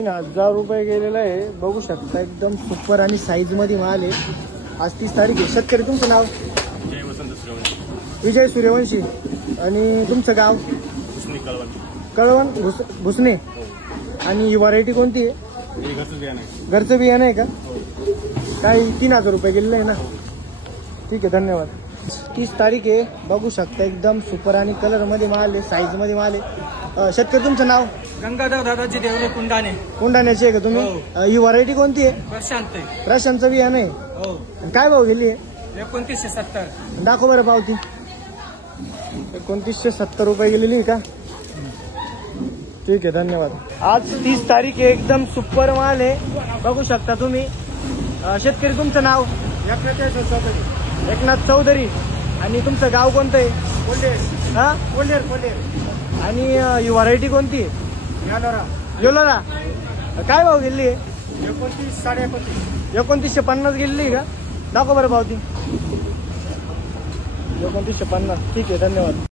₹3000 गेलेला आहे, बघू शकता एकदम सुपर आणि साईज मध्ये माल आहे। आज 30 तारीख आहे। शेतकरी तुमचं नाव? विजय सूर्यवंशी। आणि तुमचं गाव? कळवण भुसणे। आणि ही व्हरायटी कोणती आहे? घरचं बियाणं आहे का? काही ₹3000 गेलेलं आहे ना? ठीक आहे, धन्यवाद। 30 तारीख आहे, बघू शकता एकदम सुपर आणि कलर मध्ये माल आहे, साईज मध्ये माल आहे। शेतकरी तुमचं नाव? गंगाधर दादाजी देवले कुंडाने। कुंडाण्याचे आहे का तुम्ही? ही व्हरायटी कोणती आहे? प्रशांत। प्रशांतचं बियाणं आहे। हो। काय भाव गेली आहे? 2970। दाखव बरं पावती। 2970 गेलेली आहे का? ठीक आहे, धन्यवाद। आज 30 तारीख आहे, एकदम सुपर माल आहे, बघू शकता तुम्ही। शेतकरी तुमचं नाव? एकनाथ चौधरी। आणि तुमचं गाव कोणतं आहे? हा, आणि ही व्हरायटी कोणती आहे? योलोरा। काय भाव गेली आहे? 2950 गेलेली आहे का? दाखव बरं पावती। 2950। ठीक आहे, धन्यवाद।